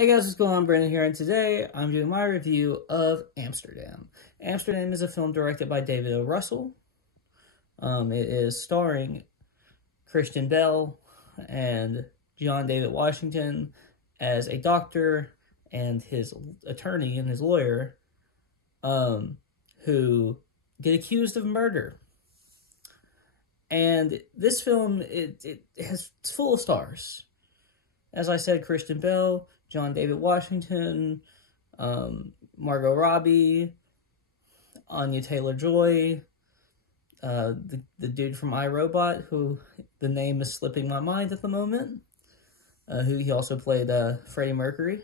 Hey guys, what's going on? Brandon here, and today I'm doing my review of Amsterdam. Amsterdam is a film directed by David O. Russell. It is starring Christian Bale and John David Washington as a doctor and his attorney and his lawyer, who get accused of murder. And this film, it's full of stars. As I said, Christian Bale, John David Washington, Margot Robbie, Anya Taylor-Joy, the dude from iRobot, who the name is slipping my mind at the moment, who he also played Freddie Mercury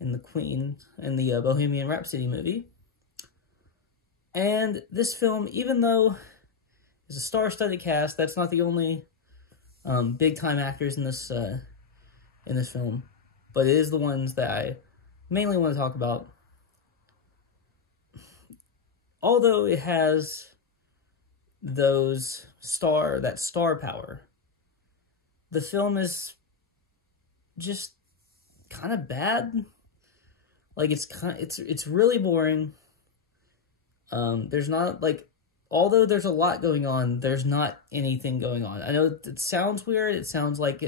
in the Bohemian Rhapsody movie. And this film, even though it's a star-studded cast, that's not the only big-time actors in this film, but it is the ones that I mainly want to talk about. Although it has that star power, the film is just kind of bad. Like, it's really boring. There's not, like, although there's a lot going on, there's not anything going on. I know it sounds weird. It sounds like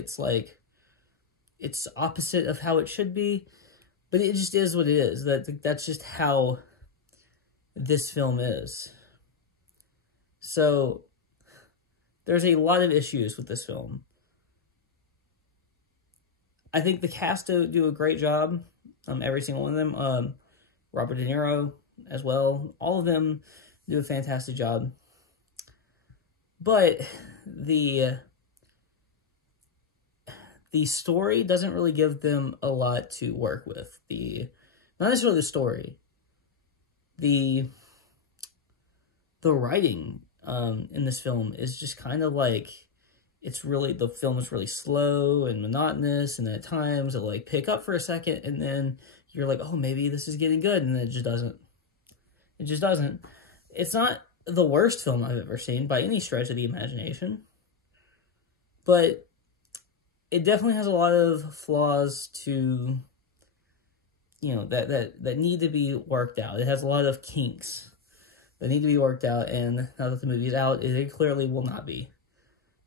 it's opposite of how it should be, but it just is what it is. That's just how this film is. So there's a lot of issues with this film. I think the cast do a great job. Every single one of them. Robert De Niro as well. All of them do a fantastic job. But the story doesn't really give them a lot to work with. Not necessarily the story. The writing in this film is just kind of like, the film is really slow and monotonous, and at times it'll like pick up for a second, and then you're like, oh, maybe this is getting good, and then it just doesn't. It just doesn't. It's not the worst film I've ever seen by any stretch of the imagination, but it definitely has a lot of flaws to, that need to be worked out. It has a lot of kinks that need to be worked out, and now that the movie's out, it clearly will not be.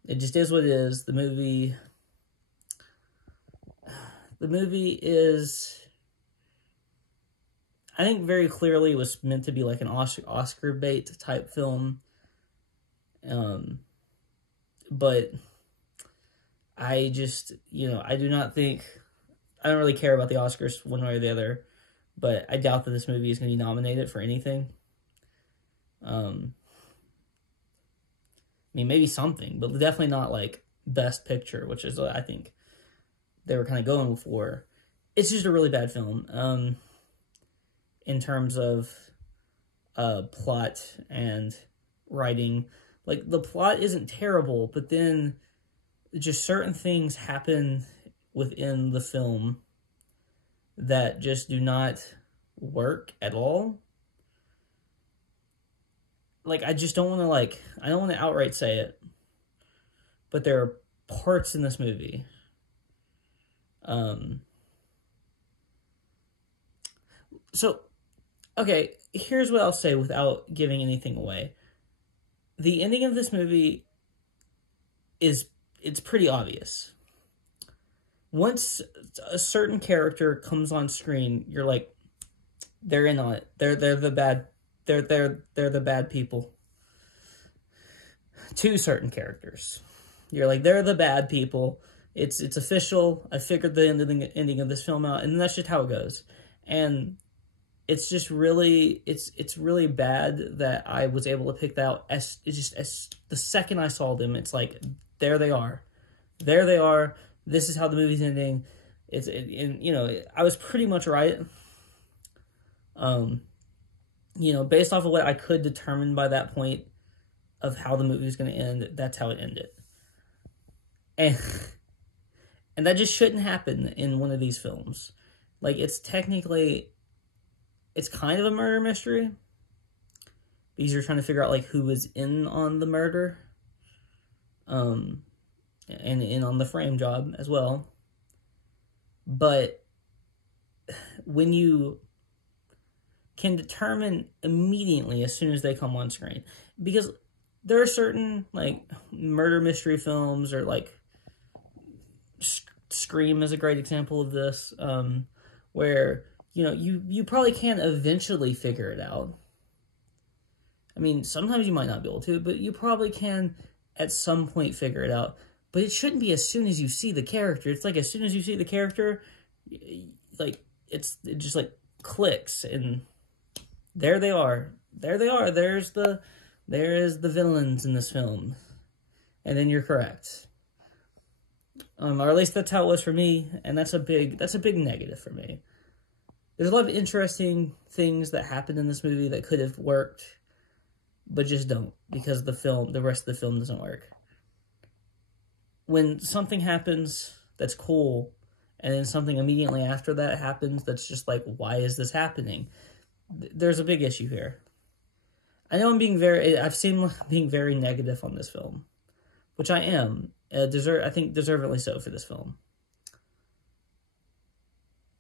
It just is what it is. The movie is, I think, very clearly was meant to be like an Oscar bait type film. But I just, I don't really care about the Oscars one way or the other, but I doubt that this movie is going to be nominated for anything. I mean, maybe something, but definitely not like Best Picture, which is what I think they were kind of going for. It's just a really bad film. In terms of plot and writing. Like, the plot isn't terrible, but then just certain things happen within the film that just do not work at all. Like, I just don't want to, I don't want to outright say it, but there are parts in this movie so, okay, here's what I'll say without giving anything away. The ending of this movie it's pretty obvious. Once a certain character comes on screen, you're like, they're in on it. They're the bad people. Two certain characters. You're like, they're the bad people. It's official. I figured the ending of this film out, and that's just how it goes. And it's just really, it's really bad that I was able to pick that out. As the second I saw them, it's like, there they are. There they are. This is how the movie's ending. I was pretty much right. Based off of what I could determine by that point of how the movie was going to end, that's how it ended. And that just shouldn't happen in one of these films. Like, it's kind of a murder mystery, because you're trying to figure out, like, who was in on the murder, and in on the frame job as well. But when you can determine immediately as soon as they come on screen. Because there are certain, like, murder mystery films, or, like, Scream is a great example of this, where, you know, you probably can eventually figure it out. I mean, sometimes you might not be able to, but you probably can at some point figure it out. But it shouldn't be as soon as you see the character. It's like as soon as you see the character, like, it just, like, clicks, and there they are. There they are. There is the villains in this film. And then you're correct. Or at least that's how it was for me, and that's a big negative for me. There's a lot of interesting things that happened in this movie that could have worked, but just don't, because the rest of the film doesn't work. When something happens that's cool, and then something immediately after that happens that's just like, why is this happening? There's a big issue here. I know I've seen being very negative on this film, which I am. I think deservedly so for this film.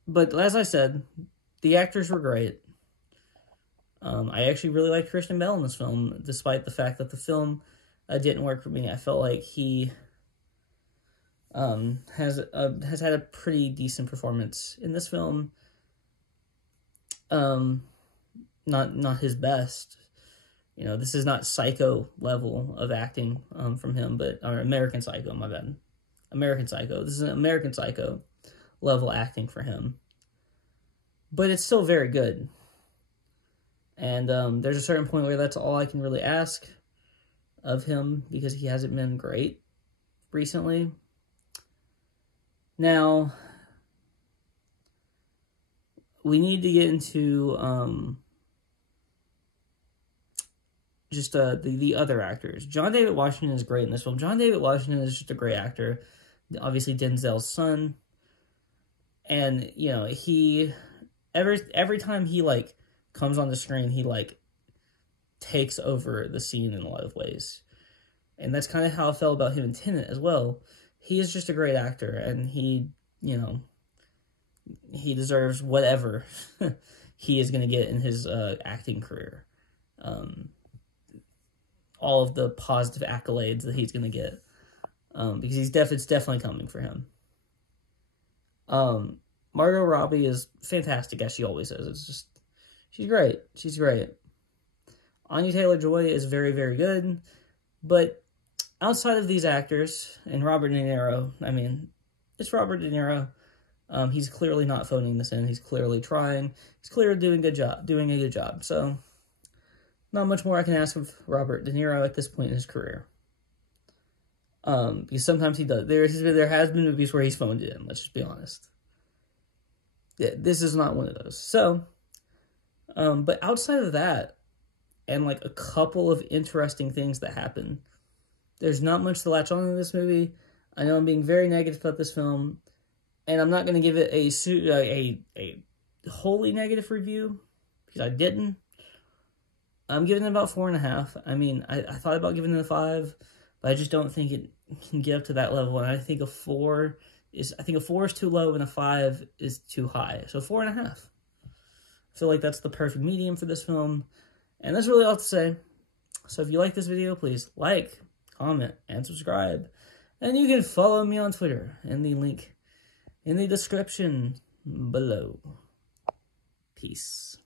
But as I said, the actors were great. I actually really liked Christian Bale in this film, despite the fact that the film didn't work for me. I felt like he has had a pretty decent performance in this film. Not his best. You know, this is not Psycho level of acting from him, or American Psycho, my bad. American Psycho. This is an American Psycho level acting for him. But it's still very good. And there's a certain point where that's all I can really ask of him, because he hasn't been great recently. Now, we need to get into just the other actors. John David Washington is great in this film. John David Washington is just a great actor. Obviously, Denzel's son. And, you know, every time he, like, comes on the screen, he, like, takes over the scene in a lot of ways. And that's kind of how I felt about him in Tenet as well. He is just a great actor, and he, you know, he deserves whatever he is going to get in his acting career. All of the positive accolades that he's going to get, because it's definitely coming for him. Margot Robbie is fantastic, as she always is. It's just, she's great. She's great. Anya Taylor-Joy is very, very good, but outside of these actors, and Robert De Niro, I mean, it's Robert De Niro. He's clearly not phoning this in. He's clearly trying. He's clearly doing a good job. So, not much more I can ask of Robert De Niro at this point in his career. Because sometimes he does. There has been movies where he's phoned it in, let's just be honest. Yeah, this is not one of those. So, but outside of that, and like a couple of interesting things that happen, there's not much to latch on in this movie. I know I'm being very negative about this film, and I'm not going to give it a wholly negative review, because I didn't. I'm giving it about 4.5. I mean, I thought about giving it a 5, but I just don't think it can get up to that level. And I think a 4 is too low, and a 5 is too high. So 4.5. I feel like that's the perfect medium for this film. And that's really all to say. So if you like this video, please like, comment, and subscribe. And you can follow me on Twitter in the link in the description below. Peace.